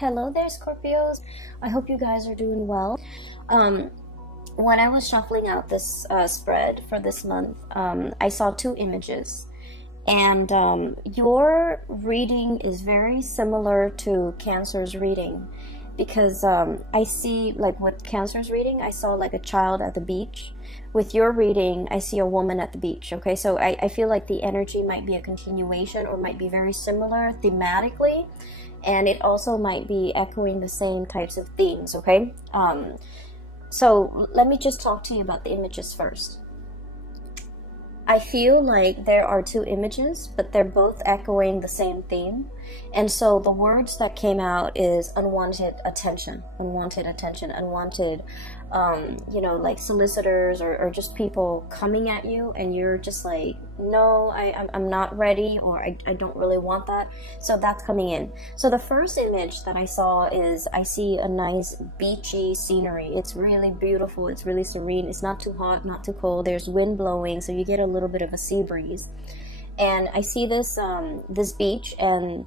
Hello there, Scorpios. I hope you guys are doing well. When I was shuffling out this spread for this month, I saw two images. And your reading is very similar to Cancer's reading. Because I see, like with Cancer's reading, I saw like a child at the beach. With your reading, I see a woman at the beach, okay? So I feel like the energy might be a continuation or might be very similar thematically. And it also might be echoing the same types of themes, okay? So let me just talk to you about the images first. I feel like there are two images, but they're both echoing the same theme. And so the words that came out is unwanted attention, unwanted, you know, like solicitors or just people coming at you and you're just like, no, I'm not ready, or I don't really want that. So that's coming in. So the first image that I saw is I see a nice beachy scenery. It's really beautiful. It's really serene. It's not too hot, not too cold. There's wind blowing, so you get a little bit of a sea breeze. And I see this this beach, and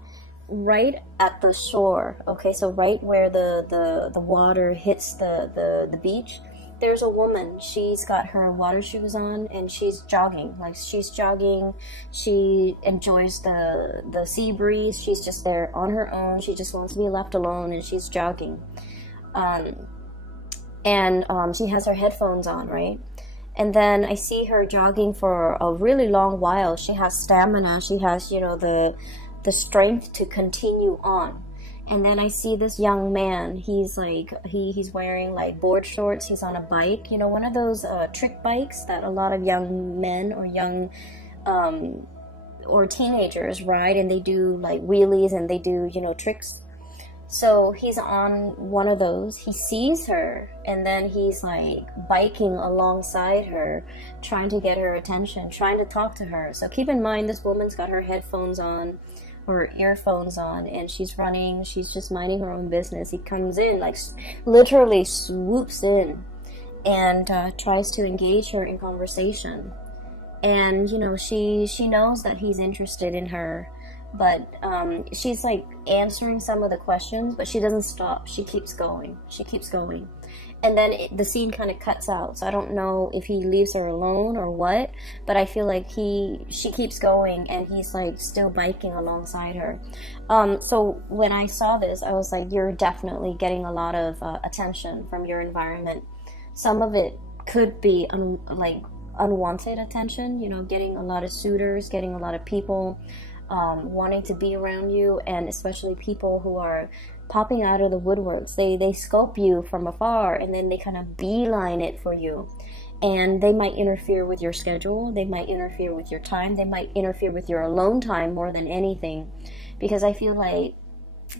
right at the shore, okay, so right where the water hits the beach, there's a woman. She's got her water shoes on and she's jogging. Like she's jogging, she enjoys the sea breeze. She's just there on her own. She just wants to be left alone, and she's jogging. She has her headphones on, right? And then I see her jogging for a really long while. She has stamina. She has, you know, the strength to continue on. And then I see this young man. He's like, he's wearing like board shorts. He's on a bike, you know, one of those trick bikes that a lot of young men or young or teenagers ride, and they do like wheelies and they do, you know, tricks. So he's on one of those. He sees her, and then he's like biking alongside her, trying to get her attention, trying to talk to her. So keep in mind, this woman's got her headphones on or earphones on, and she's running. She's just minding her own business. He comes in, like literally swoops in, and tries to engage her in conversation. And you know, she knows that he's interested in her. But she's like answering some of the questions, but she doesn't stop. She keeps going. She keeps going. And then the scene kind of cuts out. So I don't know if he leaves her alone or what, but I feel like she keeps going, and he's like still biking alongside her. So when I saw this, I was like, you're definitely getting a lot of attention from your environment. Some of it could be like unwanted attention, you know, getting a lot of suitors, getting a lot of people wanting to be around you, and especially people who are popping out of the woodworks. They scope you from afar, and then they kind of beeline it for you, and they might interfere with your schedule. They might interfere with your time. They might interfere with your alone time more than anything, because I feel like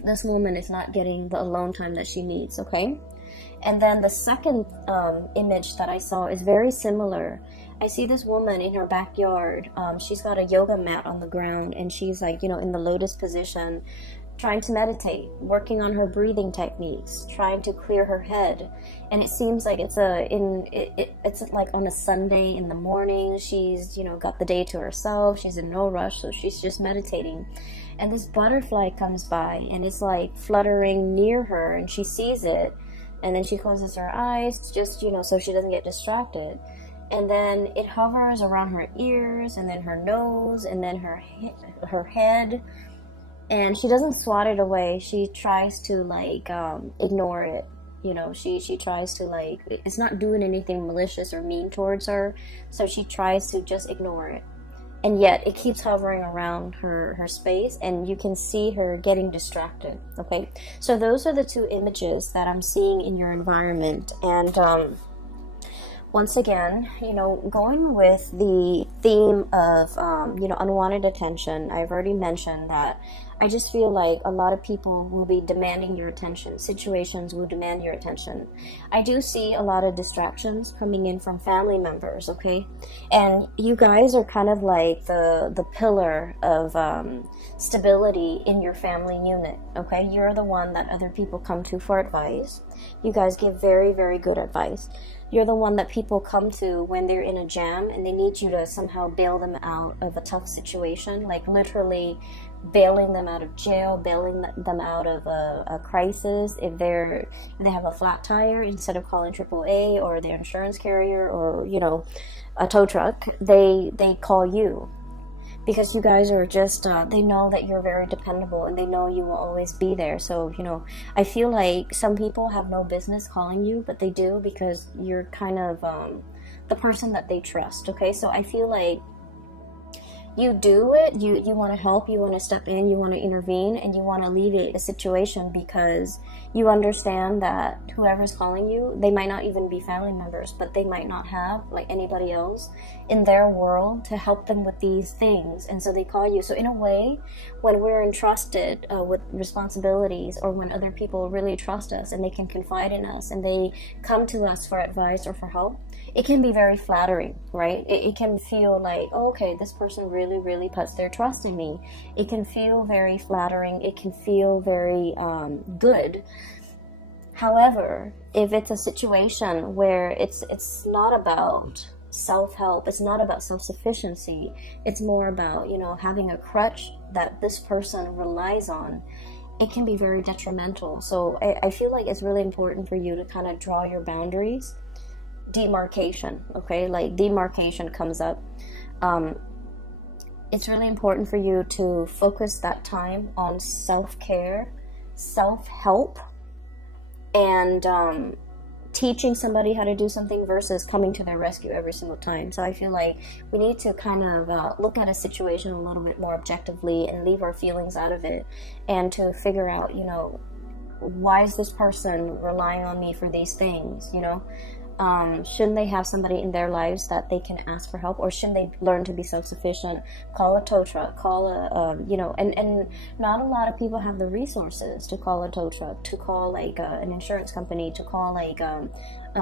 this woman is not getting the alone time that she needs, okay? And then the second image that I saw is very similar. I see this woman in her backyard. She's got a yoga mat on the ground, and she's like, you know, in the lotus position, trying to meditate, working on her breathing techniques, trying to clear her head. And it seems like it's like on a Sunday in the morning. She's, you know, got the day to herself. She's in no rush, so she's just meditating. And this butterfly comes by, and it's like fluttering near her, and she sees it, and then she closes her eyes, just, you know, so she doesn't get distracted. And then it hovers around her ears, and then her nose, and then her head. And she doesn't swat it away. She tries to like ignore it. You know, she tries to like, it's not doing anything malicious or mean towards her, so she tries to just ignore it. And yet it keeps hovering around her space, and you can see her getting distracted, okay? So those are the two images that I'm seeing in your environment. And once again, you know, going with the theme of, you know, unwanted attention, I've already mentioned that I just feel like a lot of people will be demanding your attention. Situations will demand your attention. I do see a lot of distractions coming in from family members, okay? And you guys are kind of like the pillar of stability in your family unit, okay? You're the one that other people come to for advice. You guys give very, very good advice. You're the one that people come to when they're in a jam and they need you to somehow bail them out of a tough situation. Like literally bailing them out of jail, bailing them out of a crisis. If they have a flat tire, instead of calling AAA or their insurance carrier or, you know, a tow truck, they call you. Because you guys are just, they know that you're very dependable and they know you will always be there. So, you know, I feel like some people have no business calling you, but they do because you're kind of the person that they trust, okay? So I feel like you do it, you want to help, you want to step in, you want to intervene, and you want to alleviate a situation because you understand that whoever's calling you, they might not even be family members, but they might not have like anybody else in their world to help them with these things, and so they call you. So in a way, when we're entrusted with responsibilities, or when other people really trust us and they can confide in us and they come to us for advice or for help, it can be very flattering, right? It can feel like, oh, okay, this person really puts their trust in me. It can feel very flattering. It can feel very good. However, if it's a situation where it's not about self-help, it's not about self-sufficiency, it's more about, you know, having a crutch that this person relies on, it can be very detrimental. So I feel like it's really important for you to kind of draw your boundaries. Demarcation, okay? Like demarcation comes up. It's really important for you to focus that time on self-care, self-help, and teaching somebody how to do something versus coming to their rescue every single time. So I feel like we need to kind of look at a situation a little bit more objectively and leave our feelings out of it, and to figure out, you know, why is this person relying on me for these things, you know? Shouldn't they have somebody in their lives that they can ask for help, or shouldn't they learn to be self-sufficient? Call a tow truck, call a, you know, and not a lot of people have the resources to call a tow truck, to call like an insurance company, to call like a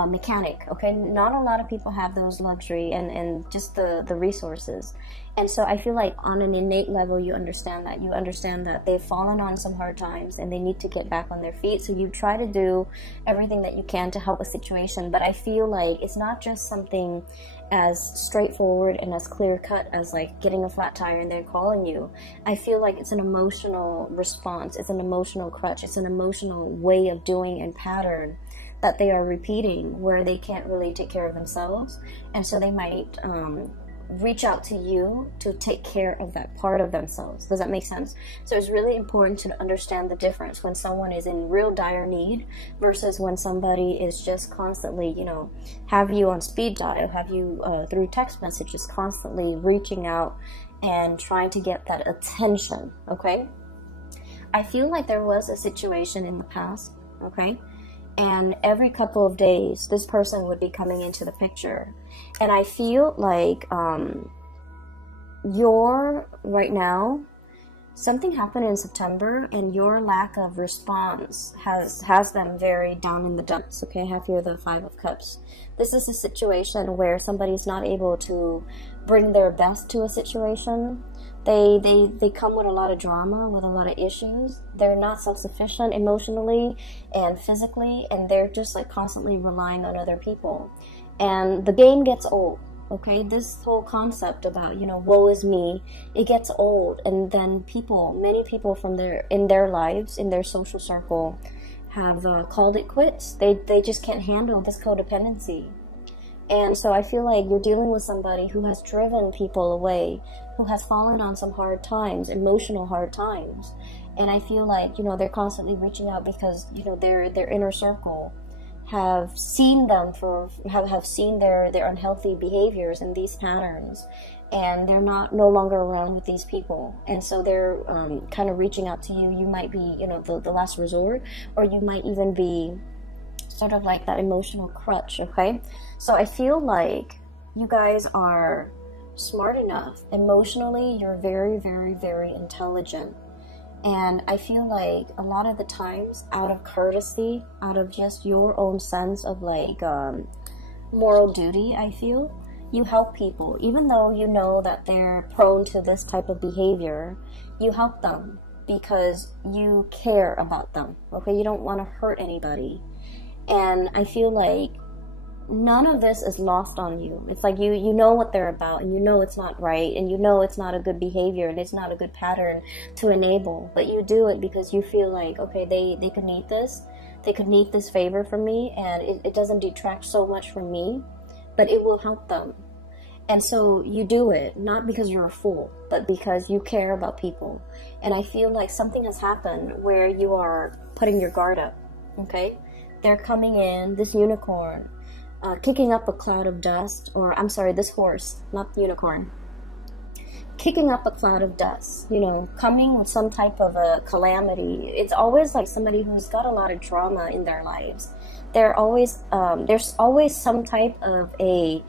mechanic, okay? Not a lot of people have those luxury and just the resources. And so I feel like on an innate level, you understand that they've fallen on some hard times and they need to get back on their feet. So you try to do everything that you can to help a situation. But I feel like it's not just something as straightforward and as clear cut as like getting a flat tire and they're calling you. I feel like it's an emotional response. It's an emotional crutch. It's an emotional way of doing and pattern that they are repeating, where they can't really take care of themselves. And so they might reach out to you to take care of that part of themselves. Does that make sense? So it's really important to understand the difference when someone is in real dire need versus when somebody is just constantly, you know, have you on speed dial, have you through text messages, constantly reaching out and trying to get that attention, okay? I feel like there was a situation in the past, okay? And every couple of days, this person would be coming into the picture. And I feel like you're, right now, something happened in September, and your lack of response has them very down in the dumps, okay? I have here the 5 of Cups. This is a situation where somebody's not able to bring their best to a situation. They come with a lot of drama, with a lot of issues. They're not self-sufficient emotionally and physically, and they're just like constantly relying on other people. And the game gets old, okay? This whole concept about, you know, woe is me, it gets old. And then many people in their lives, in their social circle, have called it quits. They just can't handle this codependency. And so I feel like you're dealing with somebody who has driven people away, who has fallen on some hard times, emotional hard times. And I feel like, you know, they're constantly reaching out because, you know, their inner circle have seen them have seen their unhealthy behaviors and these patterns, and they're no longer around with these people. And so they're kind of reaching out to you. You might be, you know, the last resort, or you might even be sort of like that emotional crutch, okay? So I feel like you guys are smart enough. Emotionally, you're very, very, very intelligent. And I feel like a lot of the times, out of courtesy, out of just your own sense of like moral duty, I feel, you help people. Even though you know that they're prone to this type of behavior, you help them because you care about them, okay? You don't want to hurt anybody. And I feel like none of this is lost on you. It's like you know what they're about, and you know it's not right, and you know it's not a good behavior, and it's not a good pattern to enable, but you do it because you feel like, okay, they could need this. They could need this favor from me, and it doesn't detract so much from me, but it will help them. And so you do it, not because you're a fool, but because you care about people. And I feel like something has happened where you are putting your guard up, okay? They're coming in, this unicorn, kicking up a cloud of dust, or I'm sorry, this horse, not the unicorn, kicking up a cloud of dust, you know, coming with some type of a calamity. It's always like somebody who's got a lot of drama in their lives. There's always some type of a,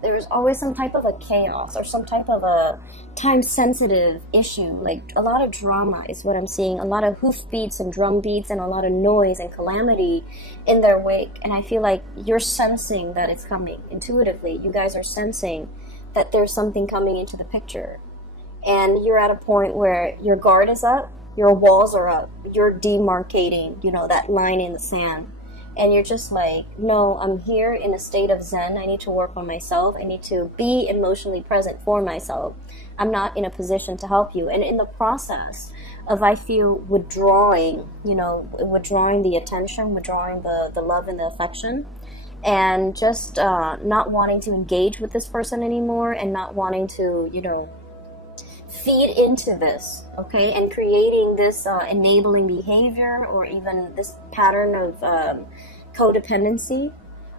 there's always some type of a chaos or some type of a time-sensitive issue. Like a lot of drama is what I'm seeing. A lot of hoof beats and drum beats and a lot of noise and calamity in their wake. And I feel like you're sensing that it's coming intuitively. You guys are sensing that there's something coming into the picture. And you're at a point where your guard is up, your walls are up, you're demarcating, you know, that line in the sand. And you're just like, no, I'm here in a state of zen. I need to work on myself. I need to be emotionally present for myself. I'm not in a position to help you. And in the process of, I feel, withdrawing, you know, withdrawing the attention, withdrawing the love and the affection, and just not wanting to engage with this person anymore, and not wanting to, you know, feed into this, okay, and creating this enabling behavior or even this pattern of codependency,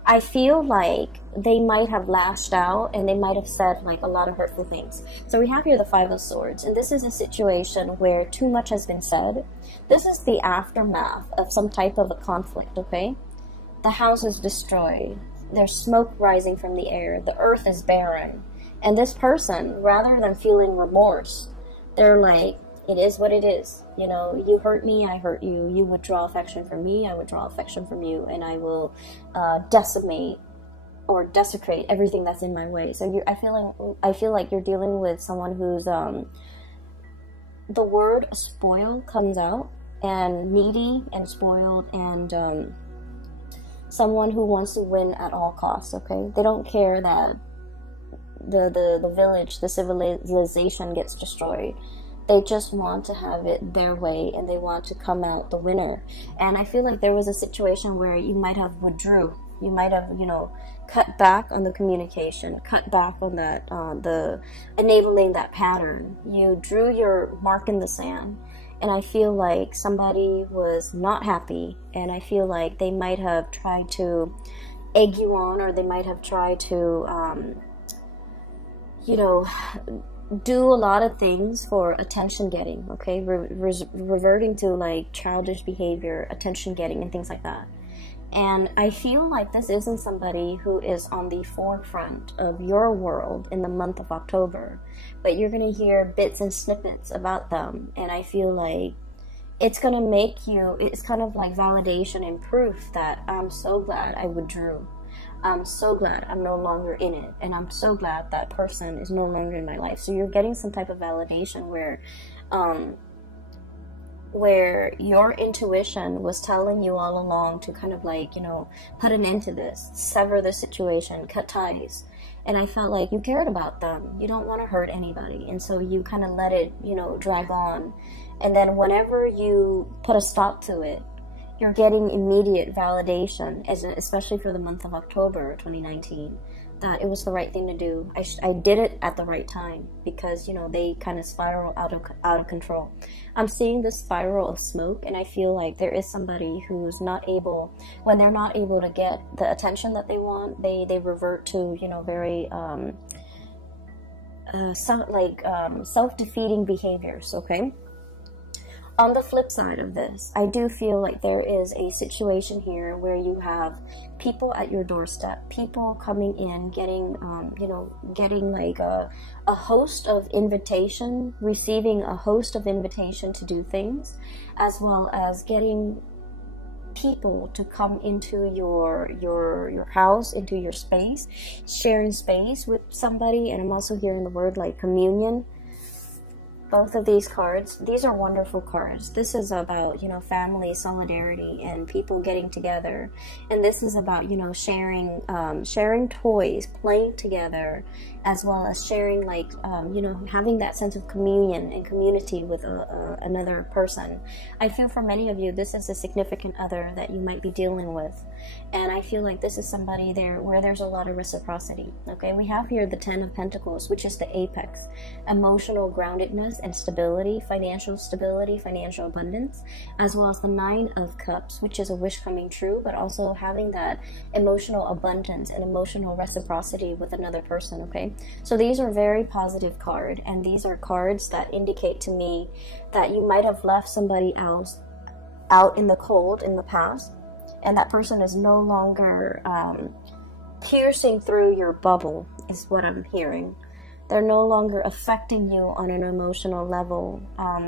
I feel like they might have lashed out and they might have said like a lot of hurtful things. So we have here the Five of Swords, and this is a situation where too much has been said. This is the aftermath of some type of a conflict, okay? The house is destroyed. There's smoke rising from the air. The earth is barren. And this person, rather than feeling remorse, they're like, it is what it is. You know, you hurt me, I hurt you. You withdraw affection from me, I withdraw affection from you. And I will decimate or desecrate everything that's in my way. So I feel like you're dealing with someone who's, the word spoil comes out, and needy and spoiled, and someone who wants to win at all costs, okay? They don't care that the village, the civilization gets destroyed. They just want to have it their way, and they want to come out the winner. And I feel like there was a situation where you might have withdrew. You might have, you know, cut back on the communication, cut back on that, the enabling that pattern. You drew your mark in the sand. And I feel like somebody was not happy, and I feel like they might have tried to egg you on, or they might have tried to, you know, do a lot of things for attention getting, okay? Reverting to like childish behavior, attention getting, and things like that. And I feel like this isn't somebody who is on the forefront of your world in the month of October, but you're going to hear bits and snippets about them. And I feel like it's going to make you, it's kind of like validation and proof that I'm so glad I withdrew. I'm so glad I'm no longer in it. And I'm so glad that person is no longer in my life. So you're getting some type of validation where your intuition was telling you all along to kind of like, you know, put an end to this, sever the situation, cut ties. And I felt like you cared about them. You don't want to hurt anybody. And so you kind of let it, you know, drag on. And then whenever you put a stop to it, you're getting immediate validation, especially for the month of October 2019, that it was the right thing to do. I did it at the right time, because, you know, they kind of spiral out of control. I'm seeing this spiral of smoke, and I feel like there is somebody who's not able, when they're not able to get the attention that they want, they revert to, you know, very self-defeating behaviors, okay? On the flip side of this, I do feel like there is a situation here where you have people at your doorstep, people coming in, getting, you know, getting like a host of invitation, receiving a host of invitation to do things, as well as getting people to come into your house, into your space, sharing space with somebody. And I'm also hearing the word like communion. Both of these cards, these are wonderful cards. This is about, you know, family, solidarity, and people getting together. And this is about, you know, sharing toys, playing together, as well as sharing, like, you know, having that sense of communion and community with another person. I feel for many of you, this is a significant other that you might be dealing with. And I feel like this is somebody there where there's a lot of reciprocity. Okay, we have here the 10 of Pentacles, which is the apex, emotional groundedness and stability, financial abundance, as well as the 9 of Cups, which is a wish coming true, but also having that emotional abundance and emotional reciprocity with another person. Okay, so these are very positive cards, and these are cards that indicate to me that you might have left somebody else out in the cold in the past, and that person is no longer piercing through your bubble, is what I'm hearing. They're no longer affecting you on an emotional level.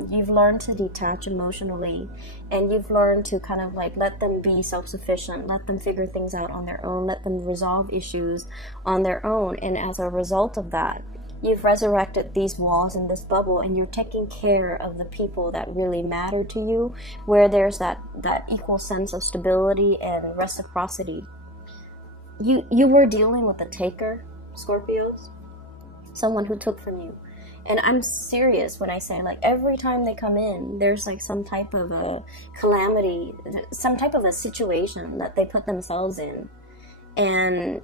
You've learned to detach emotionally, and you've learned to kind of like let them be self-sufficient, let them figure things out on their own, let them resolve issues on their own. And as a result of that, you've resurrected these walls in this bubble, and you're taking care of the people that really matter to you, where there's that equal sense of stability and reciprocity. You were dealing with a taker, Scorpios, someone who took from you. And I'm serious when I say, like, every time they come in, there's like some type of a calamity, some type of a situation that they put themselves in. And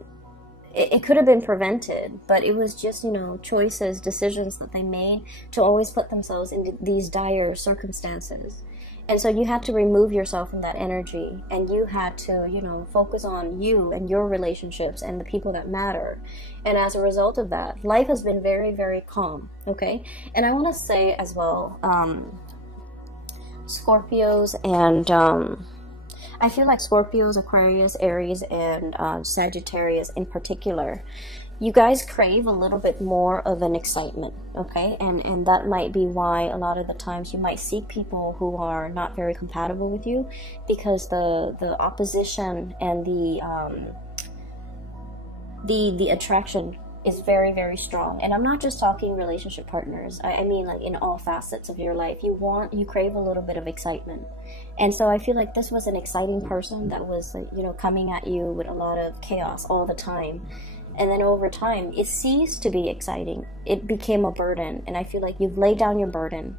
it could have been prevented, but it was just, you know, choices, decisions that they made to always put themselves into these dire circumstances. And so you had to remove yourself from that energy, and you had to, you know, focus on you and your relationships and the people that matter. And as a result of that, life has been very, very calm, okay? And I want to say as well, Scorpios and I feel like Scorpios, Aquarius, Aries, and Sagittarius in particular, you guys crave a little bit more of an excitement, okay? And that might be why a lot of the times you might seek people who are not very compatible with you, because the opposition and the attraction is very, very strong. And I'm not just talking relationship partners. I mean, like, in all facets of your life, you crave a little bit of excitement. And so I feel like this was an exciting person that was, you know, coming at you with a lot of chaos all the time. And then over time, it ceased to be exciting. It became a burden. And I feel like you've laid down your burden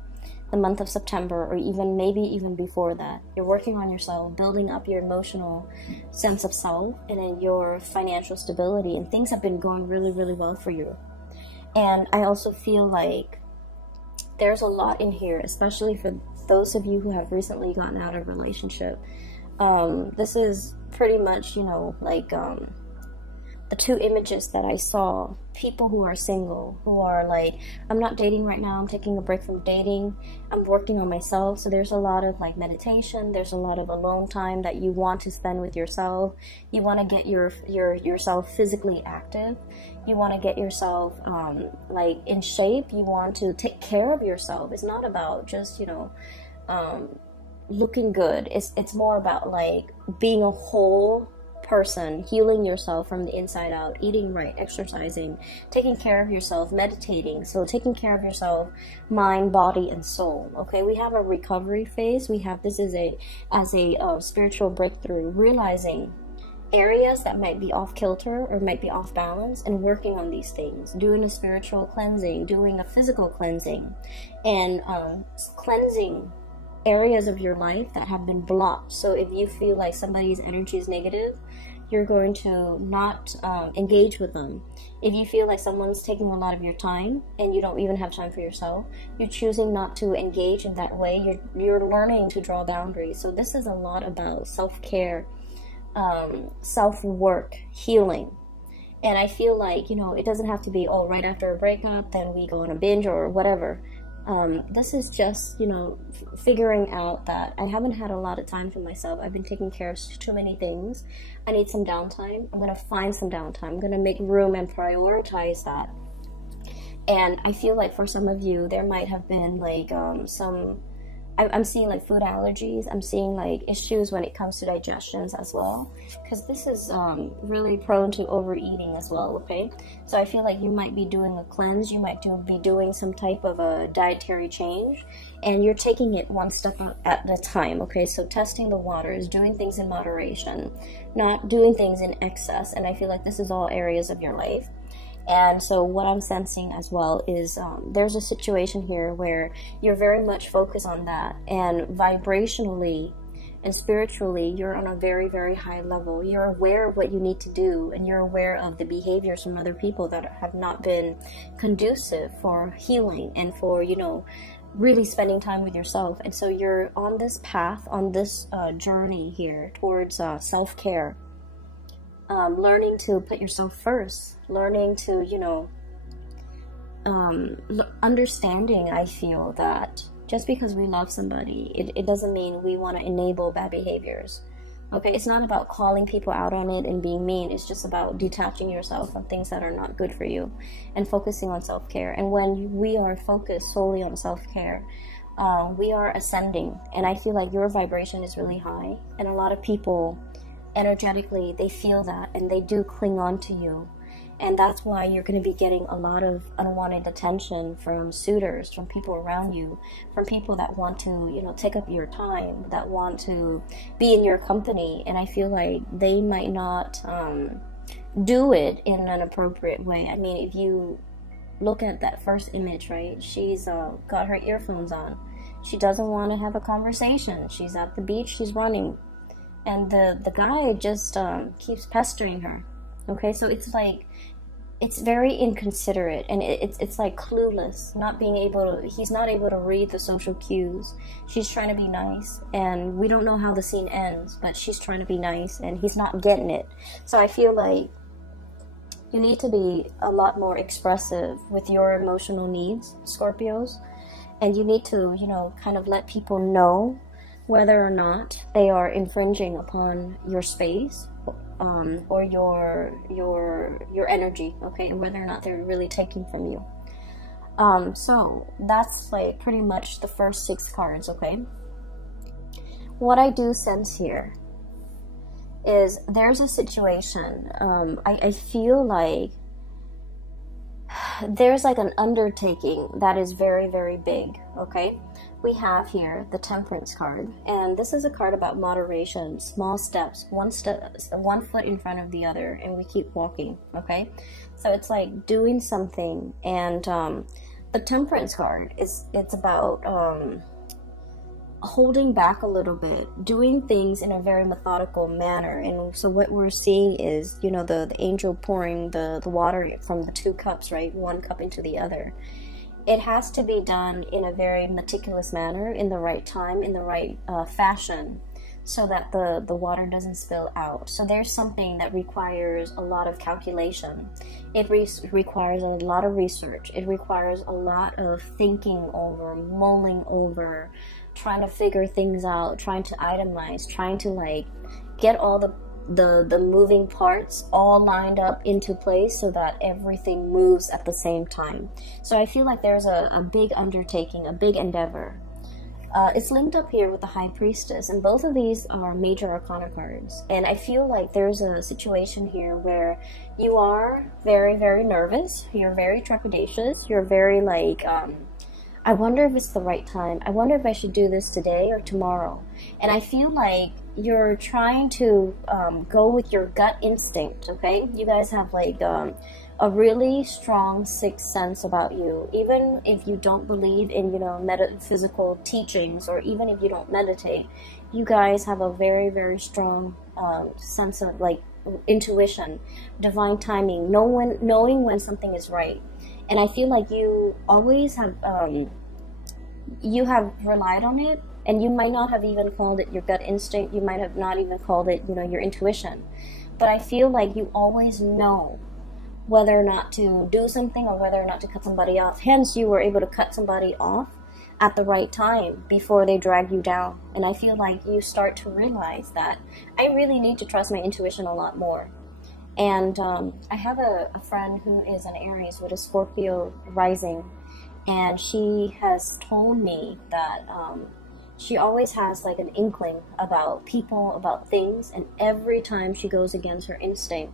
the month of September, or even maybe even before that. You're working on yourself, building up your emotional sense of self and then your financial stability. And things have been going really, really well for you. And I also feel like there's a lot in here, especially for those of you who have recently gotten out of a relationship. This is pretty much, you know, like the two images that I saw, people who are single, who are like, I'm not dating right now, I'm taking a break from dating, I'm working on myself. So there's a lot of like meditation, there's a lot of alone time that you want to spend with yourself. You want to get yourself physically active. You want to get yourself like in shape. You want to take care of yourself. It's not about just, you know, looking good. It's more about like being a whole person, healing yourself from the inside out, eating right, exercising, taking care of yourself, meditating. So taking care of yourself, mind, body, and soul. Okay, we have a recovery phase. We have this as a spiritual breakthrough, realizing areas that might be off kilter or might be off balance, and working on these things, doing a spiritual cleansing, doing a physical cleansing, and cleansing areas of your life that have been blocked. So if you feel like somebody's energy is negative, you're going to not engage with them. If you feel like someone's taking a lot of your time and you don't even have time for yourself, you're choosing not to engage in that way. You're learning to draw boundaries. So this is a lot about self-care, self-work, healing. And I feel like, you know, it doesn't have to be, oh, right after a breakup, then we go on a binge or whatever. This is just, you know, figuring out that I haven't had a lot of time for myself. I've been taking care of too many things. I need some downtime. I'm going to find some downtime. I'm going to make room and prioritize that. And I feel like for some of you, there might have been like some I'm seeing like food allergies. I'm seeing like issues when it comes to digestions as well, because this is really prone to overeating as well. Okay, so I feel like you might be doing a cleanse. You might be doing some type of a dietary change, and you're taking it one step at a time. Okay, so testing the waters, doing things in moderation, not doing things in excess. And I feel like this is all areas of your life. And so what I'm sensing as well is there's a situation here where you're very much focused on that, and vibrationally and spiritually you're on a very, very high level. You're aware of what you need to do, and you're aware of the behaviors from other people that have not been conducive for healing and for, you know, really spending time with yourself. And so you're on this path, on this journey here towards self-care. Learning to put yourself first, learning to, you know, understanding, I feel that just because we love somebody, it doesn't mean we want to enable bad behaviors. Okay, it's not about calling people out on it and being mean. It's just about detaching yourself from things that are not good for you and focusing on self-care. And when we are focused solely on self-care, we are ascending. And I feel like your vibration is really high, and a lot of people energetically, they feel that, and they do cling on to you. And that's why you're going to be getting a lot of unwanted attention from suitors, from people around you, from people that want to, you know, take up your time, that want to be in your company. And I feel like they might not do it in an appropriate way. I mean, if you look at that first image, right, she's got her earphones on. She doesn't want to have a conversation. She's at the beach, she's running. And the guy just keeps pestering her. Okay, so it's like, it's very inconsiderate, and it's like clueless, not being able to, he's not able to read the social cues. She's trying to be nice, and we don't know how the scene ends, but she's trying to be nice, and he's not getting it. So I feel like you need to be a lot more expressive with your emotional needs, Scorpios, and you need to, you know, kind of let people know whether or not they are infringing upon your space, or your energy, okay, and whether or not they're really taking from you. So that's like pretty much the first 6 cards, okay? What I do sense here is there's a situation, I feel like there's like an undertaking that is very, very big, okay? We have here the Temperance card, and this is a card about moderation, small steps, one foot in front of the other, and we keep walking, okay? So it's like doing something, and the Temperance card it's about holding back a little bit, doing things in a very methodical manner. And so what we're seeing is, you know, the angel pouring the water from the 2 cups, right? One cup into the other. It has to be done in a very meticulous manner, in the right time, in the right fashion, so that the water doesn't spill out. So there's something that requires a lot of calculation. It requires a lot of research. It requires a lot of thinking over, mulling over, trying to figure things out, trying to itemize, trying to like get all the moving parts all lined up into place so that everything moves at the same time. So I feel like there's a big undertaking, a big endeavor. It's linked up here with the High Priestess, and both of these are major arcana cards. And I feel like there's a situation here where you are very, very nervous, you're very trepidatious, you're very like, I wonder if it's the right time. I wonder if I should do this today or tomorrow. And I feel like you're trying to go with your gut instinct, okay? You guys have like a really strong sixth sense about you. Even if you don't believe in, you know, metaphysical teachings, or even if you don't meditate, you guys have a very, very strong sense of like intuition, divine timing, knowing when something is right. And I feel like you always have you have relied on it, and you might not have even called it your gut instinct. You might have not even called it, you know, your intuition. But I feel like you always know whether or not to do something or whether or not to cut somebody off. Hence, you were able to cut somebody off at the right time before they drag you down. And I feel like you start to realize that I really need to trust my intuition a lot more. And I have a friend who is an Aries with a Scorpio rising, and she has told me that She always has like an inkling about people, about things, and every time she goes against her instinct,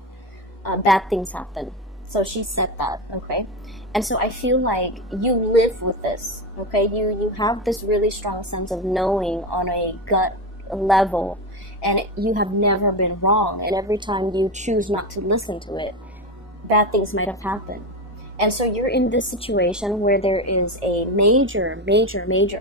bad things happen. So she said that, okay? And so I feel like you live with this, okay? You have this really strong sense of knowing on a gut level, and you have never been wrong. And every time you choose not to listen to it, bad things might have happened. And so you're in this situation where there is a major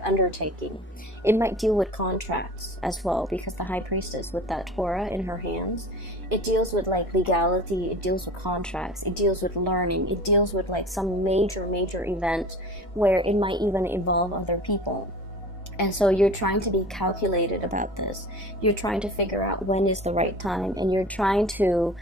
undertaking. It might deal with contracts as well, because the High Priestess with that Torah in her hands, it deals with like legality, it deals with contracts, it deals with learning, it deals with like some major event where it might even involve other people. And so you're trying to be calculated about this. You're trying to figure out when is the right time, and you're trying to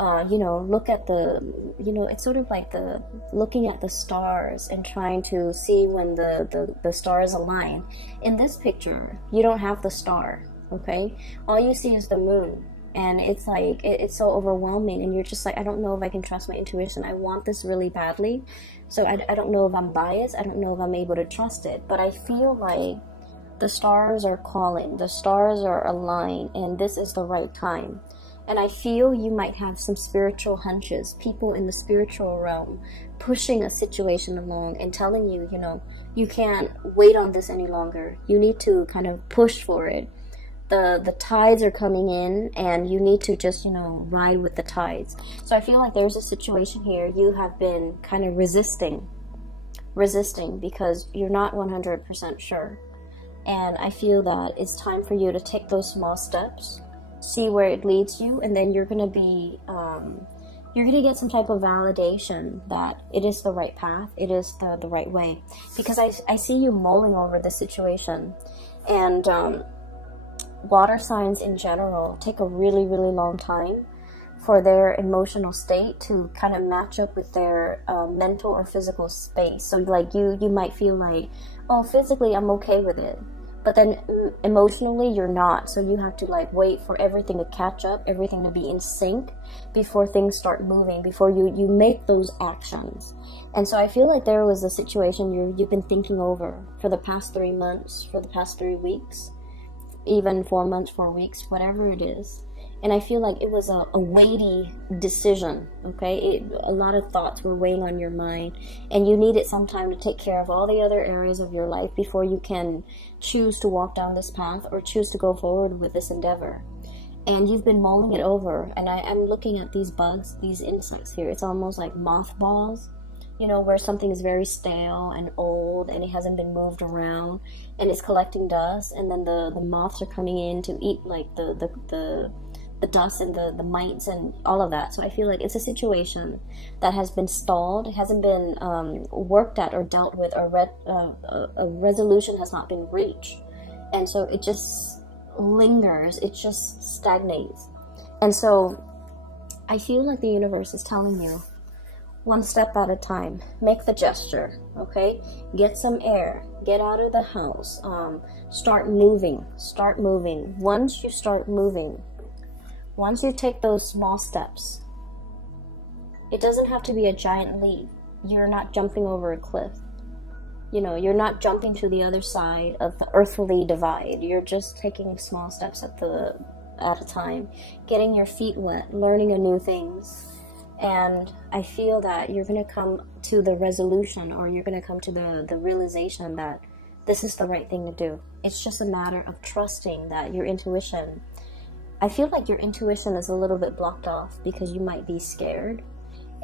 look at the, it's sort of like the looking at the stars and trying to see when the stars align. In this picture, you don't have the star, okay? All you see is the moon, and it's like, it's so overwhelming, and you're just like, I don't know if I can trust my intuition. I want this really badly, so I don't know if I'm biased. I don't know if I'm able to trust it, but I feel like the stars are calling, the stars are aligned, and this is the right time. And I feel you might have some spiritual hunches, people in the spiritual realm pushing a situation along and telling you, you can't wait on this any longer. You need to kind of push for it. The tides are coming in, and you need to just, ride with the tides. So I feel like there's a situation here you have been kind of resisting because you're not 100% sure. And I feel that it's time for you to take those small steps, see where it leads you, and then you're gonna be you're gonna get some type of validation that it is the right path, it is the right way. Because I see you mulling over the situation, and water signs in general take a really long time for their emotional state to kind of match up with their mental or physical space. So like you might feel like, oh, physically I'm okay with it, but then emotionally you're not. So you have to like wait for everything to catch up, everything to be in sync before things start moving, before you make those actions. And so I feel like there was a situation you've been thinking over for the past 3 months, for the past 3 weeks, even 4 months, 4 weeks, whatever it is. And I feel like it was a weighty decision, okay? A lot of thoughts were weighing on your mind, and you needed some time to take care of all the other areas of your life before you can choose to walk down this path or choose to go forward with this endeavor. And you've been mulling it over, and I'm looking at these bugs, these insects here. It's almost like mothballs, where something is very stale and old and it hasn't been moved around, and it's collecting dust, and then the moths are coming in to eat like the dust and the mites and all of that. So I feel like it's a situation that has been stalled. It hasn't been worked at or dealt with, or a resolution has not been reached. And so it just lingers, it just stagnates. And so I feel like the universe is telling you, one step at a time, make the gesture, okay? Get some air, get out of the house, start moving. Once you start moving, once you take those small steps, it doesn't have to be a giant leap. You're not jumping over a cliff. You're not jumping to the other side of the earthly divide. You're just taking small steps at a time, getting your feet wet, learning new things. And I feel that you're going to come to the resolution, or you're going to come to the realization that this is the right thing to do. It's just a matter of trusting that your intuition, I feel like your intuition is a little bit blocked off because you might be scared,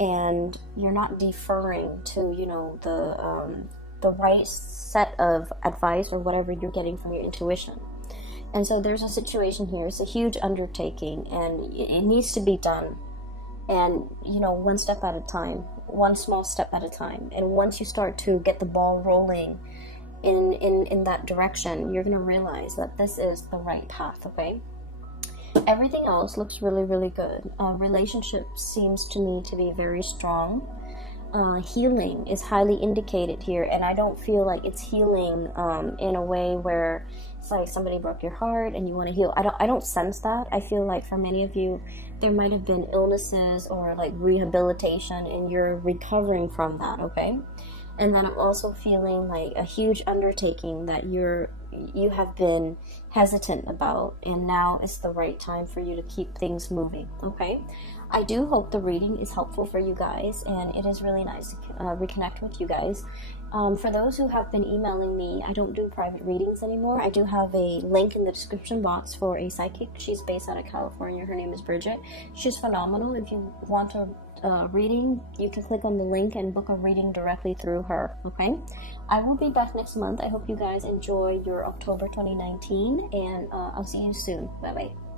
and you're not deferring to, the right set of advice or whatever you're getting from your intuition. And so there's a situation here. It's a huge undertaking, and it needs to be done. And, one step at a time, one small step at a time. And once you start to get the ball rolling in that direction, you're going to realize that this is the right path, okay? Everything else looks really good. Relationship seems to me to be very strong. Healing is highly indicated here, and I don't feel like it's healing in a way where it's like somebody broke your heart and you want to heal. I don't sense that. I feel like for many of you, there might have been illnesses or like rehabilitation, and you're recovering from that, okay? And then I'm also feeling like a huge undertaking that you're you have been hesitant about, and now is the right time for you to keep things moving. Okay, I do hope the reading is helpful for you guys, and it is really nice to reconnect with you guys. For those who have been emailing me, I don't do private readings anymore. I do have a link in the description box for a psychic. She's based out of California. Her name is Bridget. She's phenomenal. If you want a reading, you can click on the link and book a reading directly through her. Okay, I will be back next month. I hope you guys enjoy your October 2019, and I'll see you soon. Bye bye.